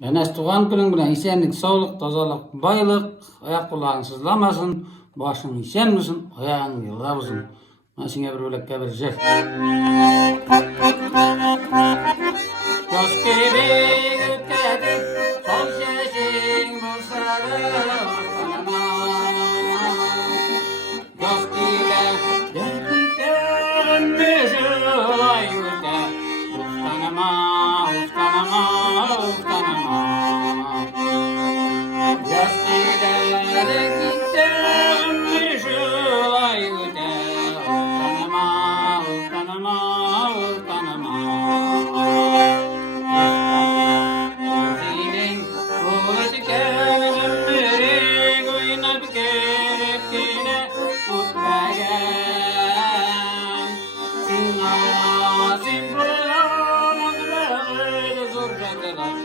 Enes tugan günüň bilen isenlik, soglyk, tozalyk, baýlyk, aýak gulagyň sızlamasyn, başyň isenmesin, aýagyň ýylgabysyn. Mana şeňe bir bölekge bir jer. Göz gibi ötedi, sol şeşiň bolsa-da tanama. Göz gibi dertlidenmezay öte, ustanama, ustanama, ustanama. Göz gibi dertlidenmezay öte, ustanama, ustanama, ustanama. Senin kuvveti kelimleri oynap gelip gene tutmayan. Sin buraya, zor bakalar,